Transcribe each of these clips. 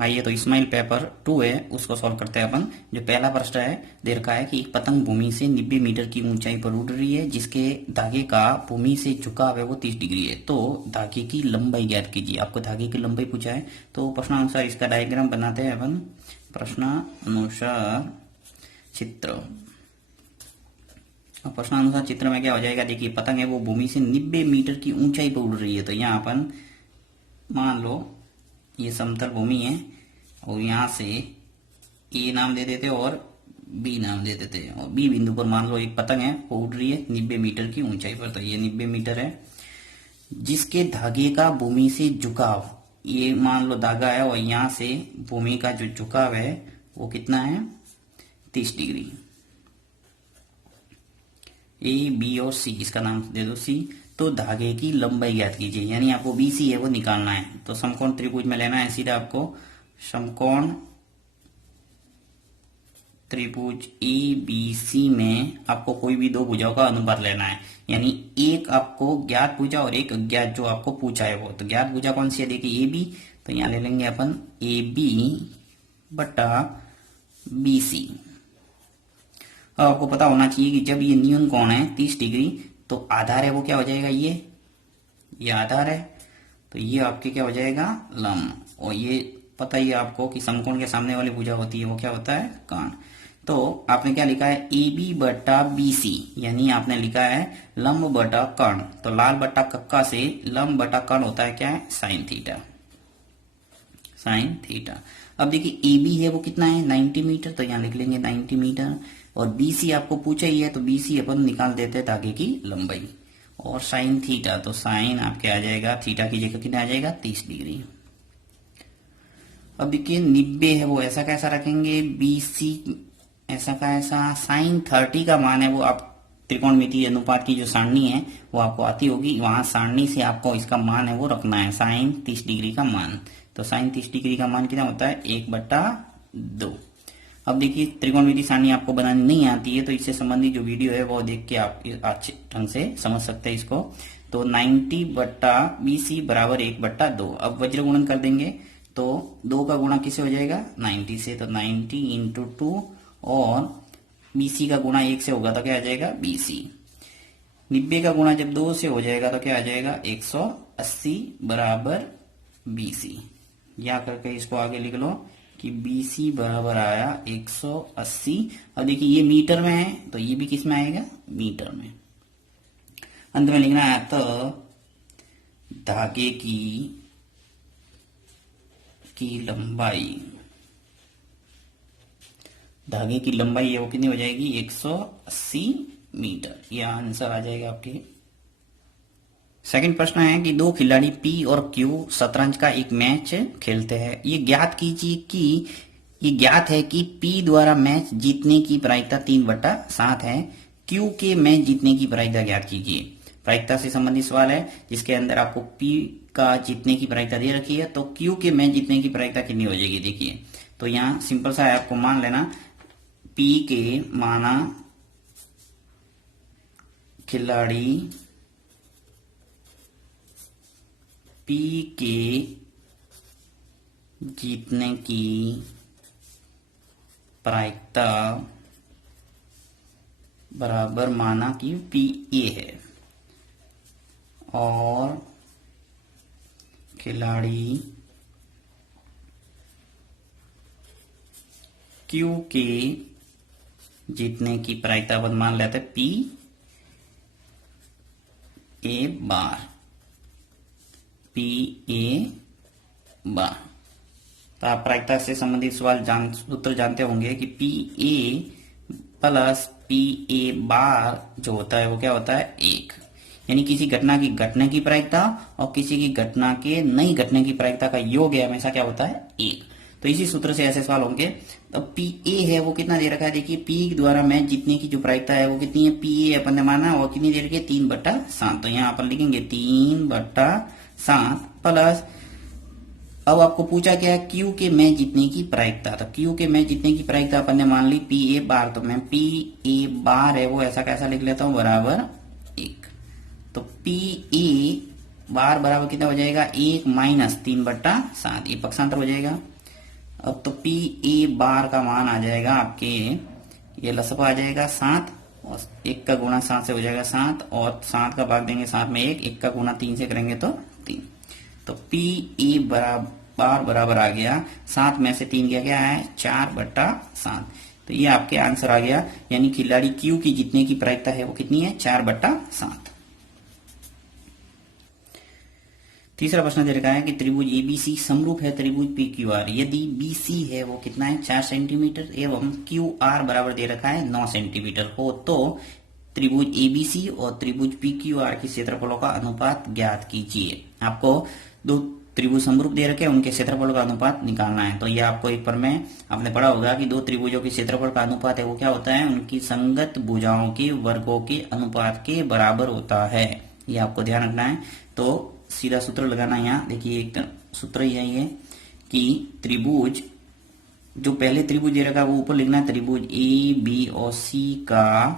आइए तो इस्माइल पेपर 2 है, उसको सॉल्व करते हैं अपन। जो पहला प्रश्न है, दे रखा है कि एक पतंग भूमि से 90 मीटर की ऊंचाई पर उड़ रही है, जिसके धागे का भूमि से झुकाव है वो 30 डिग्री है। तो धागे की लंबाई ज्ञात कीजिए। आपको धागे की लंबाई पूछा है, तो प्रश्नानुसार इसका डायग्राम बनाते हैं अपन। प्रश्नानुसार चित्र। अब प्रश्नानुसार चित्र में क्या हो जाएगा, देखिए पतंग है वो भूमि से 90 मीटर की ऊंचाई पर उड़ रही है। तो यहाँ अपन मान लो ये समतल भूमि है और यहाँ से ए नाम दे देते और बी नाम दे देते और बी बिंदु पर मान लो एक पतंग है वो उड़ रही है 90 मीटर की ऊंचाई पर। तो ये 90 मीटर है, जिसके धागे का भूमि से झुकाव, ये मान लो धागा है और यहाँ से भूमि का जो झुकाव है वो कितना है, 30 डिग्री। ए बी और सी, इसका नाम दे दो सी। तो धागे की लंबाई ज्ञात कीजिए, यानी आपको बी सी है वो निकालना है। तो समकोण त्रिभुज में लेना है सीधा आपको समकोण त्रिभुज ए बी सी में आपको कोई भी दो भुजाओं का अनुपात लेना है। यानी एक आपको ज्ञात भुजा और एक अज्ञात जो आपको पूछा है वो। तो ज्ञात भुजा कौन सी है, देखिए ए बी। तो यहाँ ले लेंगे अपन ए बी बटा बी सी। अब आपको पता होना चाहिए कि जब ये न्यून कोण है 30 डिग्री, तो आधार है वो क्या हो जाएगा, ये आधार है। तो ये आपके क्या हो जाएगा, लंब। और ये पता ही है आपको कि समकोण के सामने वाली भुजा होती है वो क्या होता है, कर्ण। तो आपने क्या लिखा है, ए बी बटा बी सी, यानी आपने लिखा है लंब बटा कर्ण। तो लाल बटा कक्का से लंब बटा कर्ण होता है क्या है, साइन थीटा। Sine theta. अब देखिए ए बी है वो कितना है, 90 मीटर। तो यहाँ लिख लेंगे 90 मीटर। और बी सी आपको पूछा ही है, तो बी सी अपन निकाल देते हैं धागे की लंबाई। और साइन थीटा, तो साइन आपके आ जाएगा, थीटा की जगह कितना आ जाएगा, 30 डिग्री। अब देखिए 90 है वो ऐसा कैसा रखेंगे, बी सी ऐसा का ऐसा। साइन 30 का मान है वो, आप त्रिकोणमितीय अनुपात की जो सारणी है वो आपको आती होगी, वहां सारणी से आपको इसका मान है वो रखना है, साइन 30 डिग्री का मान। तो साइन 30 डिग्री का मान कितना होता है, 1/2। अब देखिए त्रिकोणमितीय सारणी आपको बनानी नहीं आती है, तो इससे संबंधित जो वीडियो है वो देख के आप अच्छे ढंग से समझ सकते हैं इसको। तो 90 बट्टा बी सी बराबर 1/2। अब वज्र गुणन कर देंगे तो 2 का गुणा किसे हो जाएगा, 90 से। तो 90 इंटू 2 और बीसी का गुणा 1 से होगा तो क्या आ जाएगा, बीसी। 90 का गुणा जब 2 से हो जाएगा तो क्या आ जाएगा, 180 बराबर बीसी। या करके इसको आगे लिख लो कि बीसी बराबर आया 180। अब देखिए ये मीटर में है तो ये भी किस में आएगा, मीटर में। अंत में लिखना है तो धागे की लंबाई, धागे की लंबाई है वो कितनी हो जाएगी, 180 मीटर। यह आंसर आ जाएगा आपके। सेकंड प्रश्न है कि दो खिलाड़ी पी और क्यू शतरंज का एक मैच खेलते हैं। ये ज्ञात कीजिए कि ये ज्ञात है कि पी द्वारा मैच जीतने की प्रायिकता 3/7 है। क्यू के मैच जीतने की प्रायिकता ज्ञात कीजिए। प्रायिकता से संबंधित सवाल है जिसके अंदर आपको पी का जीतने की प्रायिकता दे रखी है, तो क्यू के मैच जीतने की प्रायिकता कितनी हो जाएगी। देखिए तो यहाँ सिंपल सा है, आपको मान लेना पी के माना खिलाड़ी पी के जीतने की प्रायिकता बराबर माना कि पी ए है और खिलाड़ी क्यू के जीतने की प्रायिकता अपन मान लेते हैं P A bar, P A बार। तो आप प्रायिकता से संबंधित सवाल सूत्र जानते होंगे कि P A plus P A bar जो होता है वो क्या होता है, 1। यानी किसी घटना की घटने की प्रायिकता और किसी की घटना के नहीं घटने की प्रायिकता का योग है हमेशा क्या होता है, 1। तो इसी सूत्र से ऐसे सवाल होंगे। तो पी ए है वो कितना दे रखा है, देखिए पी द्वारा मैच जीतने की जो प्रायिकता है वो कितनी है, पी ए अपन ने माना और कितनी दे रखी है, 3/7। तो यहाँ अपन लिखेंगे 3/7 प्लस, अब आपको पूछा क्या है, क्यू के मैच जीतने की प्रायिकता। तो क्यू के मैच जीतने की प्रायिकता अपन ने मान ली पी ए बार। तो मैं पी ए बार है वो ऐसा कैसा लिख लेता हूं, बराबर 1। तो पी ए बार बराबर कितना हो जाएगा, 1 - 3/7। ये पक्षांतर हो जाएगा। अब तो पी ए बार का मान आ जाएगा आपके, ये लसपा आ जाएगा 7 और 1 का गुणा 7 से हो जाएगा 7 और 7 का भाग देंगे 7 में 1 का गुणा 3 से करेंगे तो 3। तो पी ए बार बराबर आ गया 7 में से 3 क्या है 4/7। तो ये आपके आंसर आ गया, यानी खिलाड़ी क्यू की जीतने की प्रायिकता है वो कितनी है 4/7। तीसरा प्रश्न दे रखा है कि त्रिभुज एबीसी समरूप है त्रिभुज पी क्यू आर, यदि बीसी है वो कितना है 4 सेंटीमीटर एवं क्यू आर बराबर दे रखा है 9 सेंटीमीटर हो तो त्रिभुज एबीसी और त्रिभुज पी क्यू आर के क्षेत्रफलों का अनुपात ज्ञात कीजिए। आपको दो त्रिभुज समरूप दे रखे हैं, उनके क्षेत्रफलों का अनुपात निकालना है। तो ये आपको एक पर में आपने पढ़ा होगा कि दो त्रिभुजों के क्षेत्रफल का अनुपात है वो क्या होता है, उनकी संगत भुजाओं के वर्गों के अनुपात के बराबर होता है। ये आपको ध्यान रखना है। तो सीधा सूत्र लगाना है यहाँ, देखिए एक सूत्र यही है कि त्रिभुज जो पहले त्रिभुज दे रखा है वो ऊपर लिखना है, त्रिभुज ए बी और सी का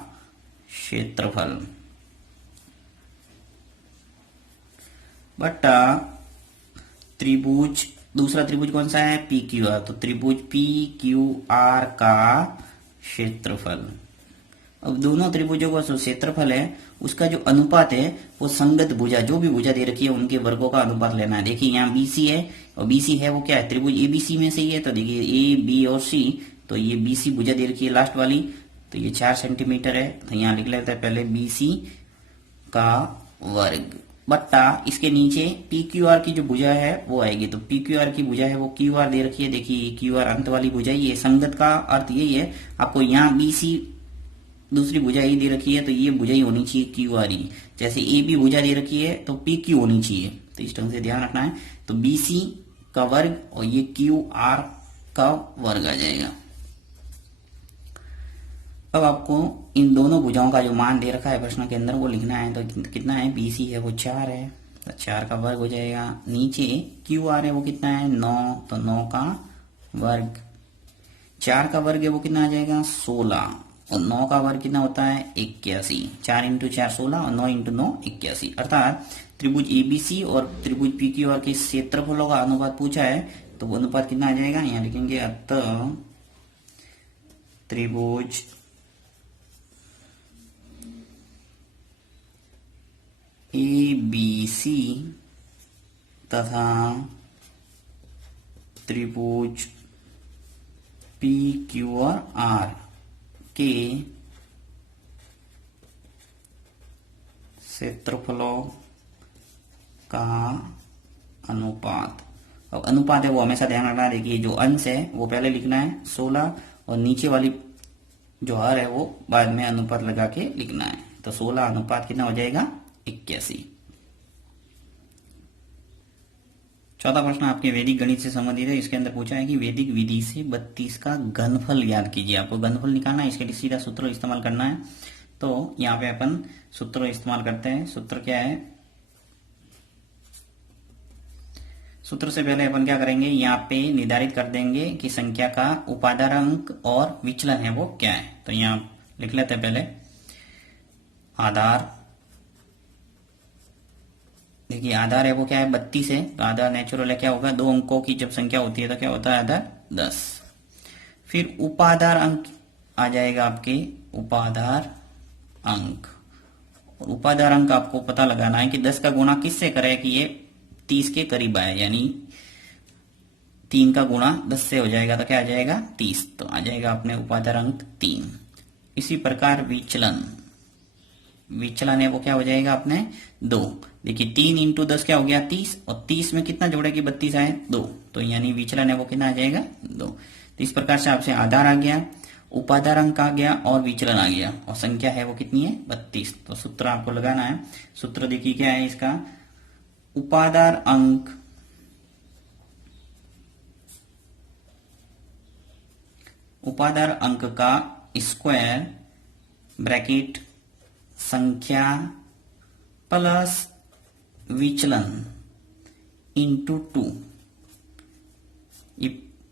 क्षेत्रफल बटा त्रिभुज, दूसरा त्रिभुज कौन सा है पी क्यू आर, तो त्रिभुज पी क्यू आर का क्षेत्रफल। अब दोनों त्रिभुजों का जो क्षेत्रफल है उसका जो अनुपात है वो संगत भुजा, जो भी भुजा दे रखी है उनके वर्गों का अनुपात लेना है। देखिए यहाँ बीसी है और बीसी है वो क्या है त्रिभुज एबीसी में से ही है। तो देखिए ए बी और सी, तो ये बीसी भुजा दे रखी है लास्ट वाली, तो ये 4 सेंटीमीटर है। तो यहाँ लिख लेते हैं पहले बीसी का वर्ग बट्टा इसके नीचे पी क्यू आर की जो भुजा है वो आएगी। तो पी क्यू आर की भुजा है वो क्यू आर दे रखी है, देखिए क्यू आर अंत वाली भुजा, ये संगत का अर्थ यही है। आपको यहाँ बीसी दूसरी भुजा ए दे रखी है तो ये भुजा ही होनी चाहिए क्यू आर ई, जैसे ए बी भुजा दे रखी है तो पी क्यू होनी चाहिए। तो इस ढंग से ध्यान रखना है। तो बीसी का वर्ग और ये क्यू आर का वर्ग आ जाएगा। अब आपको इन दोनों भुजाओं का जो मान दे रखा है प्रश्न के अंदर वो लिखना है। तो कितना है बीसी है वो 4 है, तो 4 का वर्ग हो जाएगा। नीचे क्यू आर है वो कितना है 9, तो 9 का वर्ग। 4 का वर्ग है वो कितना आ जाएगा 16 और 9 का वर्ग कितना होता है 81। 4 × 4 16 और 9 × 9 81। अर्थात त्रिभुज एबीसी और त्रिभुज पी क्यू आर के क्षेत्रफलों का अनुपात पूछा है, तो वो अनुपात कितना आ जाएगा, यहाँ लिखेंगे अतः त्रिभुज एबीसी तथा त्रिभुज पी क्यू आर के क्षेत्रफलों का अनुपात। अब अनुपात है वो हमेशा ध्यान रखना है। देखिए जो अंश है वो पहले लिखना है 16 और नीचे वाली जो हर है वो बाद में अनुपात लगा के लिखना है। तो 16 अनुपात कितना हो जाएगा 81। चौथा प्रश्न आपके वैदिक गणित से संबंधित है। इसके अंदर पूछा है कि वैदिक विधि से 32 का घनफल याद कीजिए। आपको घनफल निकालना है, इसके लिए सीधा सूत्र इस्तेमाल करना है। तो यहाँ पे अपन सूत्र इस्तेमाल करते हैं। सूत्र क्या है, सूत्र से पहले अपन क्या करेंगे, यहाँ पे निर्धारित कर देंगे कि संख्या का उपादान अंक और विचलन है वो क्या है। तो यहाँ लिख लेते हैं पहले आधार। देखिए आधार है वो क्या है 32 है, तो आधार नेचुरल है क्या होगा 2 अंकों की जब संख्या होती है तो क्या होता है आधार 10। फिर उपाधार अंक आ जाएगा आपके उपाधार अंक, और उपाधार अंक आपको पता लगाना है कि 10 का गुणा किससे करे कि ये 30 के करीब आए, यानी 3 का गुणा 10 से हो जाएगा तो क्या आ जाएगा 30, तो आ जाएगा अपने उपाधार अंक 3। इसी प्रकार विचलन, विचलन है वो क्या हो जाएगा अपने 2। देखिए 3 × 10 क्या हो गया 30, और 30 में कितना जोड़े कि 32 आए 2, तो यानी विचलन है वो कितना आ जाएगा 2। तो इस प्रकार से आपसे आधार आ गया, उपाधार अंक आ गया और विचलन आ गया, और संख्या है वो कितनी है 32। तो सूत्र आपको लगाना है। सूत्र देखिए क्या है इसका, उपाधार अंक का स्क्वायर ब्रैकेट संख्या प्लस विचलन इंटू 2। ये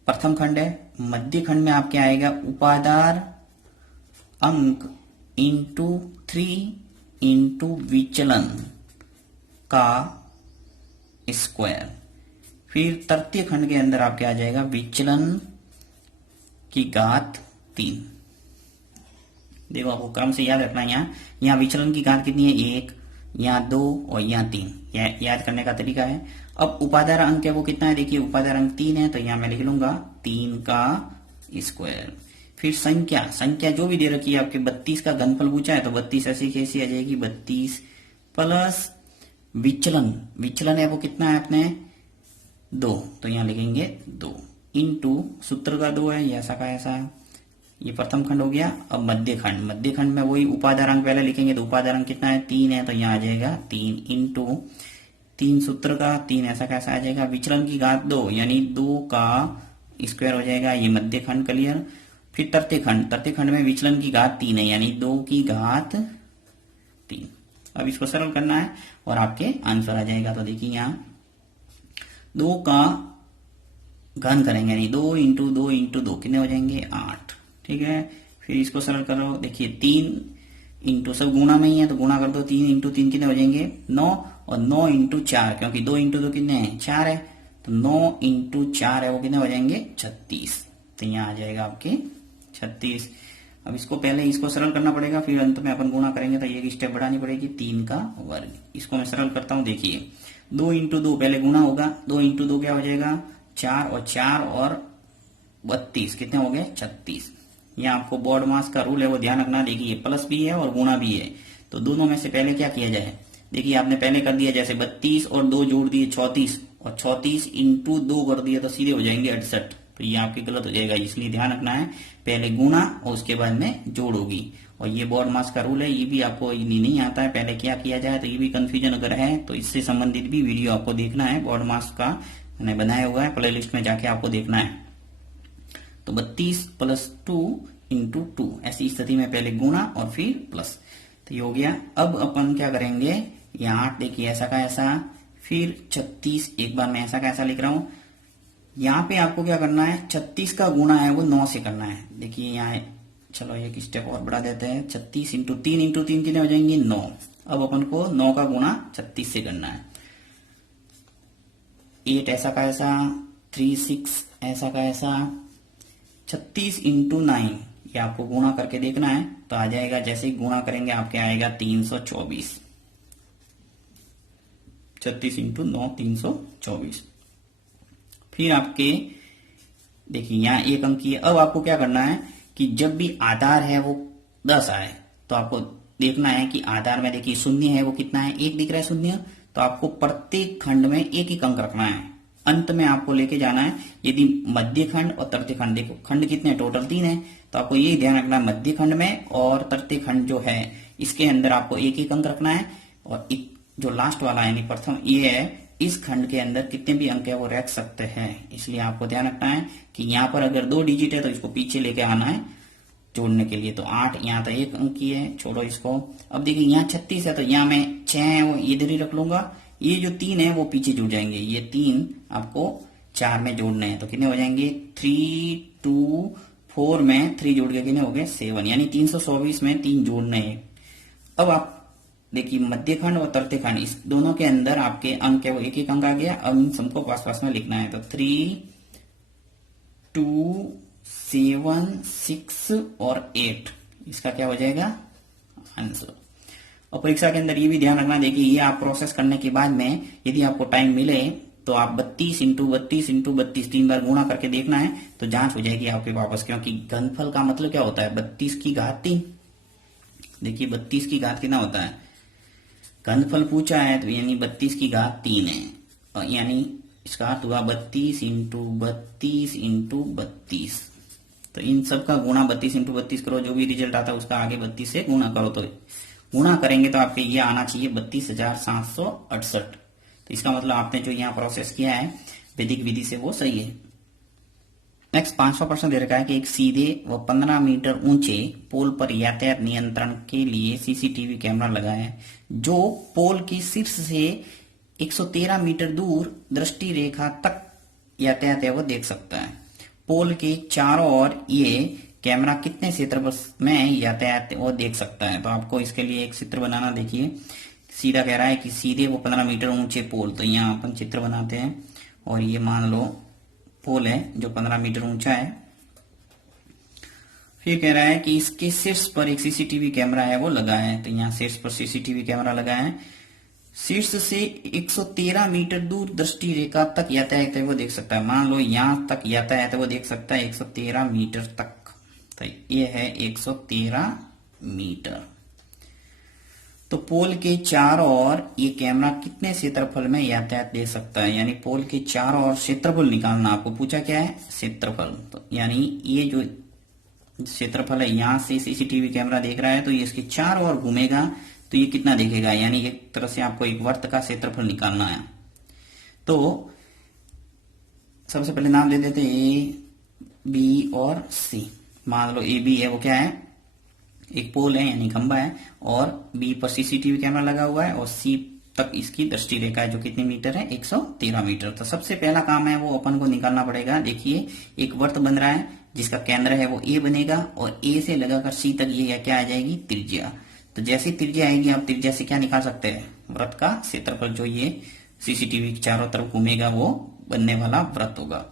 प्रथम खंड है। मध्य खंड में आपके आएगा उपाधार अंक इंटू 3 इंटू विचलन का स्क्वायर। फिर तृतीय खंड के अंदर आपके आ जाएगा विचलन की घात 3। देखो आपको क्रम से याद रखना है। यहाँ विचलन की घात कितनी है, 1, यहाँ 2 और यहाँ 3। याद करने का तरीका है। अब उपादार अंक है वो कितना है, देखिए उपादार अंक 3 है, तो यहाँ मैं लिख लूंगा 3 का स्क्वायर। फिर संख्या जो भी दे रखी है आपके 32 का घनफल पूछा है, तो 32 ऐसी कैसी आ जाएगी, 32 प्लस विचलन है वो कितना है अपने 2, तो यहाँ लिखेंगे 2 इंटू सूत्र का 2 है, ये ऐसा का ऐसा। ये प्रथम खंड हो गया। अब मध्य खंड में वही उपादार अंक पहले लिखेंगे, तो उपादार अंक कितना है 3 है, तो यहाँ आ जाएगा 3 इंटू 3 सूत्र का 3 ऐसा कैसा आ जाएगा, विचलन की घात 2 यानी 2 का स्क्वायर हो जाएगा। ये मध्य खंड क्लियर। फिर तृतीय खंड में विचलन की घात 3 है यानी 2 की घात 3। अब इसको सरल करना है और आपके आंसर आ जाएगा। तो देखिए यहाँ 2 का घन करेंगे यानी 2 इंटू 2 इंटू 2 कितने हो जाएंगे 8, ठीक है। फिर इसको सरल करो, देखिए 3 इंटू सब गुणा में ही है तो गुणा कर दो, 3 इंटू 3 कितने हो जाएंगे 9 और 9 इंटू 4 क्योंकि 2 इंटू 2 कितने हैं 4 है, तो 9 इंटू 4 है वो कितने हो जाएंगे 36। तो यहाँ आ जाएगा आपके 36। अब इसको पहले इसको सरल करना पड़ेगा, फिर अंत में अपन गुणा करेंगे तो एक स्टेप बढ़ानी पड़ेगी 3 का वर्ग। इसको मैं सरल करता हूँ, देखिए 2 इंटू 2 पहले गुणा होगा, 2 इंटू 2 क्या हो जाएगा 4 और 4 और 32 कितने हो गए 36। यहाँ आपको बोर्ड मास का रूल है वो ध्यान रखना। देखिए प्लस भी है और गुणा भी है, तो दोनों में से पहले क्या किया जाए, देखिए आपने पहले कर दिया जैसे 32 और 2 जोड़ दिए 34 और 34 इंटू 2 कर दिया तो सीधे हो जाएंगे 68, तो ये आपकी गलत हो जाएगा। इसलिए ध्यान रखना है पहले गुणा और उसके बाद में जोड़ होगी। और ये बोर्ड मास का रूल है, ये भी आपको नहीं आता है पहले क्या किया जाए, तो ये भी कंफ्यूजन अगर है तो इससे संबंधित भी वीडियो आपको देखना है, बोर्ड मास का मैंने बनाया हुआ है, प्ले लिस्ट में जाके आपको देखना है। तो 32 प्लस 2 इंटू 2 ऐसी स्थिति में पहले गुणा और फिर प्लस, तो ये हो गया। अब अपन क्या करेंगे, यहाँ 8 देखिए ऐसा का ऐसा, फिर 36 एक बार मैं ऐसा का ऐसा लिख रहा हूं। यहाँ पे आपको क्या करना है 36 का गुणा है वो 9 से करना है। देखिए यहाँ चलो एक स्टेप और बढ़ा देते हैं, 36 इंटू 3 कितने हो जाएंगे 9। अब अपन को 9 का गुणा 36 से करना है। 8 ऐसा का ऐसा, 3 6 ऐसा का ऐसा, 36 इंटू 9 ये आपको गुणा करके देखना है, तो आ जाएगा जैसे ही गुणा करेंगे आपके आएगा 324। 36 इंटू 9 324। फिर आपके देखिए यहाँ एक अंक की है। अब आपको क्या करना है कि जब भी आधार है वो 10 आए तो आपको देखना है कि आधार में देखिए शून्य है वो कितना है 1 दिख रहा है शून्य, तो आपको प्रत्येक खंड में एक अंक रखना है, अंत में आपको लेके जाना है। यदि मध्य खंड और तृतीय खंड, देखो खंड कितने टोटल 3 है, तो आपको यही ध्यान रखना है मध्य खंड में और तृतीय खंड जो है इसके अंदर आपको एक अंक रखना है। और जो लास्ट वाला यानी प्रथम ये है, इस खंड के अंदर कितने भी अंक है वो रख सकते हैं। इसलिए आपको ध्यान रखना है कि यहाँ पर अगर 2 डिजिट है तो इसको पीछे लेके आना है जोड़ने के लिए। तो 8 यहाँ तो एक अंक की है, छोड़ो इसको। अब देखिए यहाँ 36 है तो यहाँ मैं 6 है वो इधर ही रख लूंगा, ये जो 3 है वो पीछे जुड़ जाएंगे। ये 3 आपको 4 में जोड़ने हैं, तो कितने हो जाएंगे 3 2 4 में 3 जोड़ के कितने हो गए 7, यानी 324 में 3 जोड़ने हैं। अब आप देखिए मध्य खंड और तृतीय खंड इस दोनों के अंदर आपके अंक है वो एक अंक आ गया। अब इन सबको पास पास में लिखना है, तो 3 2 7 6 और 8 इसका क्या हो जाएगा आंसर। और परीक्षा के अंदर ये भी ध्यान रखना, देखिए ये आप प्रोसेस करने के बाद में यदि आपको टाइम मिले तो आप 32 इंटू 32 3 बार गुणा करके देखना है, तो जांच हो जाएगी आपके वापस, क्योंकि घनफल का मतलब क्या होता है 32 की घात 3। देखिए 32 की घात कितना होता है, घनफल पूछा है तो यानी 32 की घात 3 है, और यानी इसका अर्थ हुआ 32 इंटू 32। तो इन सब का गुणा 32 इंटू 32 करो, जो भी रिजल्ट आता है उसका आगे 32 से गुणा करो, तो गुणा करेंगे तो आपके ये आना चाहिए 32,768। तो इसका मतलब आपने जो यहाँ प्रोसेस किया है वैदिक विधि से वो सही है। नेक्स्ट 5वां प्रश्न दे रखा है कि एक सीधे व 15 मीटर ऊंचे पोल पर यातायात नियंत्रण के लिए सीसीटीवी कैमरा लगा है, जो पोल के शीर्ष से 113 मीटर दूर दृष्टि रेखा तक यातायात है वो देख सकता है। पोल के चारों ओर ये कैमरा कितने क्षेत्र में यातायात वो देख सकता है। तो आपको इसके लिए एक चित्र बनाना, देखिए सीधा कह रहा है कि सीधे वो 15 मीटर ऊंचे पोल, तो यहाँ अपन चित्र बनाते हैं। और ये मान लो पोल है जो 15 मीटर ऊंचा है। फिर कह रहा है कि इसके शीर्ष पर एक सीसीटीवी कैमरा है वो लगा है, तो यहाँ शीर्ष पर सीसीटीवी कैमरा लगा है। शीर्ष से 113 मीटर दूर दृष्टि रेखा तक यातायात है वो देख सकता है। मान लो यहां तक यातायात है वो देख सकता है 113 मीटर तक, तो ये है 113 मीटर। तो पोल के चारों ओर ये कैमरा कितने क्षेत्रफल में यातायात दे सकता है, यानी पोल के चारों ओर क्षेत्रफल निकालना। आपको पूछा क्या है, क्षेत्रफल। तो यानी ये जो क्षेत्रफल है, यहां से सीसीटीवी कैमरा देख रहा है तो ये इसके चारों ओर घूमेगा तो ये कितना देखेगा, यानी एक तरह से आपको एक वर्त का क्षेत्रफल निकालना है। तो सबसे पहले नाम दे देते ए, बी और सी। मान लो ए बी है वो क्या है, एक पोल है यानी खंबा है, और बी पर सीसीटीवी कैमरा लगा हुआ है, और सी तक इसकी दृष्टि रेखा है जो कितने मीटर है, 113 मीटर। तो सबसे पहला काम है वो अपन को निकालना पड़ेगा। देखिए एक वर्त बन रहा है जिसका केंद्र है वो ए बनेगा, और ए से लगाकर सी तक ये क्या आ जाएगी, त्रिज्या। तो जैसी त्रिज्या आएगी आप त्रिज्या से क्या निकाल सकते हैं, वृत्त का क्षेत्रफल जो ये सीसीटीवी के चारों तरफ घूमेगा वो बनने वाला वृत्त होगा।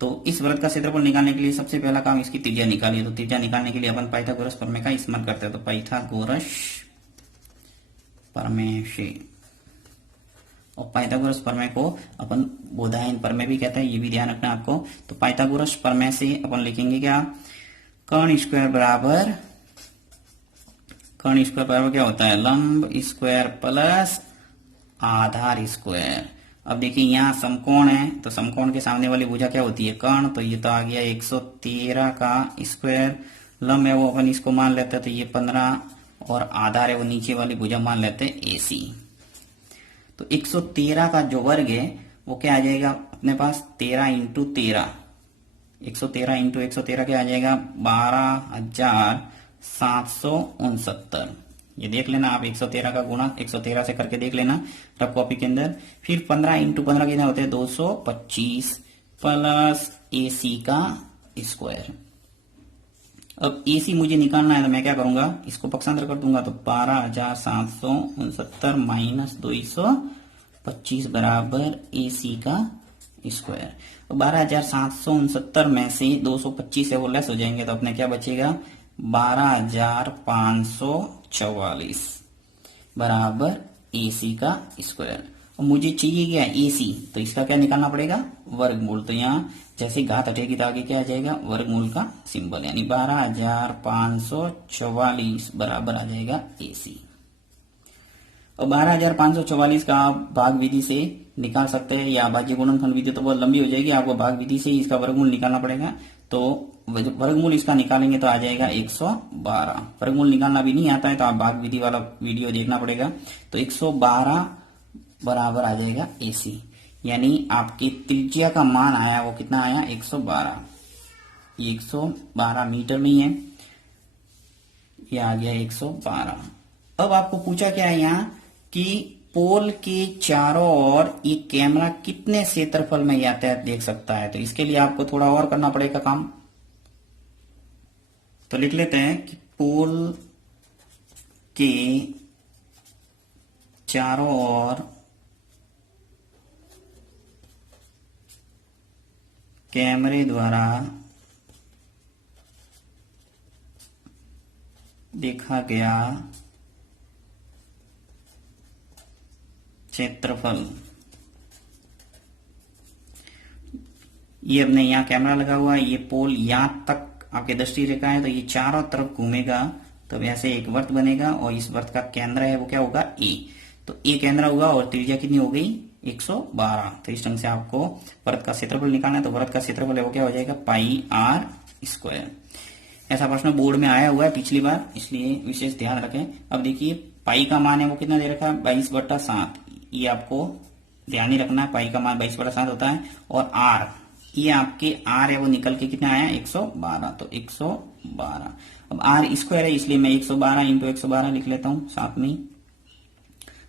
तो इस वृत्त का क्षेत्रफल निकालने के लिए सबसे पहला काम इसकी त्रिज्या निकालिए। तो त्रिज्या निकालने के लिए अपन पाइथागोरस प्रमेय का इस्तेमाल करते हैं। तो पाइथागोरस प्रमेय से, और पाइथागोरस प्रमेय को अपन बोधायन प्रमेय भी कहते हैं, ये भी ध्यान रखना आपको। तो पाइथागोरस प्रमेय से अपन लिखेंगे क्या, कर्ण स्क्वायर बराबर क्या होता है, लंब स्क्वायर प्लस आधार स्क्वायर। अब देखिए यहाँ समकोण है तो समकोण के सामने वाली भुजा क्या होती है, कर्ण। तो ये तो आ गया 113 का स्क्वायर। लंब है वो अपन इसको मान लेते हैं तो ये 15, और आधार है वो नीचे वाली भुजा मान लेते हैं AC। तो 113 का जो वर्ग है वो क्या आ जाएगा अपने पास, 13 इंटू 13, 113 इंटू 113 क्या आ जाएगा, 12,769। ये देख लेना आप, 113 का गुणा 113 से करके देख लेना रफ कॉपी के अंदर। फिर 15 इंटू 15 कितना होते हैं, 225 प्लस AC का स्क्वायर। अब AC मुझे निकालना है तो मैं क्या करूंगा, इसको पक्षांतर कर दूंगा। तो 12,769 माइनस 225 बराबर AC का स्क्वायर। तो 12,769 में से 225 है वो लेस हो जाएंगे तो अपने क्या बचेगा, 12,544 बराबर AC का स्क्वायर। और मुझे चाहिए क्या, AC, तो इसका क्या निकालना पड़ेगा, वर्गमूल। तो यहाँ जैसे घात हटेगी तो आगे क्या आ जाएगा, वर्गमूल का सिंबल, यानी 12,544 बराबर आ जाएगा AC। और 12,544 का आप भाग विधि से निकाल सकते हैं, या भाज्य गुणनखंड विधि तो बहुत लंबी हो जाएगी, आपको भाग विधि से इसका वर्गमूल निकालना पड़ेगा। तो वर्गमूल इसका निकालेंगे तो आ जाएगा 112। वर्गमूल निकालना भी नहीं आता है तो आप भाग विधि वाला वीडियो देखना पड़ेगा। तो 112 बराबर आ जाएगा AC, यानी आपकी त्रिज्या का मान आया वो कितना आया, 112। ये 112 मीटर में है, ये आ गया 112। अब आपको पूछा क्या है यहाँ कि पोल के चारों ओर ये कैमरा कितने क्षेत्रफल में यातायात देख सकता है। तो इसके लिए आपको थोड़ा और करना पड़ेगा काम। तो लिख लेते हैं कि पोल के चारों ओर कैमरे द्वारा देखा गया क्षेत्रफल, ये अपने यहाँ कैमरा लगा हुआ है, ये पोल यहां तक आपके दृष्टि रेखा है तो ये चारों तरफ घूमेगा तो वैसे एक वर्त बनेगा, और इस वर्त का केंद्र है वो क्या होगा, A। तो A केंद्र होगा और त्रिज्या कितनी हो गई, 112। तो इस ढंग से आपको वर्त का क्षेत्रफल निकालना है। तो वर्त का क्षेत्रफल है वो क्या हो जाएगा, पाई R स्क्वायर। ऐसा प्रश्न बोर्ड में आया हुआ है पिछली बार, इसलिए विशेष ध्यान रखें। अब देखिए पाई का मान है वो कितना दे रखा है, 22/7। ये आपको ध्यान ही रखना है, पाई का मान 22/7 होता है। और R, ये आपके R है वो निकल के कितना आया, 112। तो 112। अब R स्क्वायर है इसलिए मैं 112 इंटू 112 लिख लेता हूं साथ में।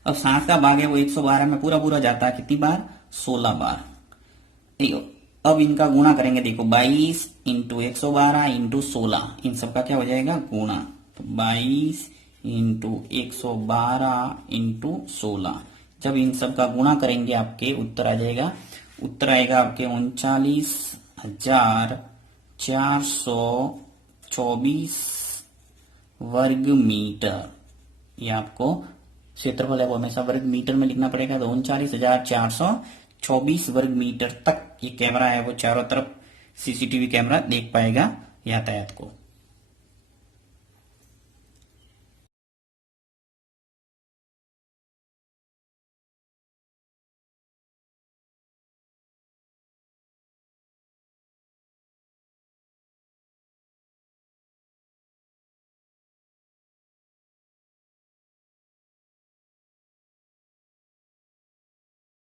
अब 7 का भाग है वो 112 में पूरा पूरा जाता है, कितनी बार, 16 बार। अब इनका गुणा करेंगे, देखो 22 इंटू 112 इंटू 16, इन सबका क्या हो जाएगा, गुणा। तो 22 इंटू 112 इंटू 16, जब इन सब का गुणा करेंगे आपके उत्तर आ जाएगा उत्तर आएगा आपके 39,424 वर्ग मीटर। ये आपको क्षेत्रफल है वो हमेशा वर्ग मीटर में लिखना पड़ेगा। तो 39,424 वर्ग मीटर तक ये कैमरा है वो चारों तरफ सीसीटीवी कैमरा देख पाएगा यातायात को।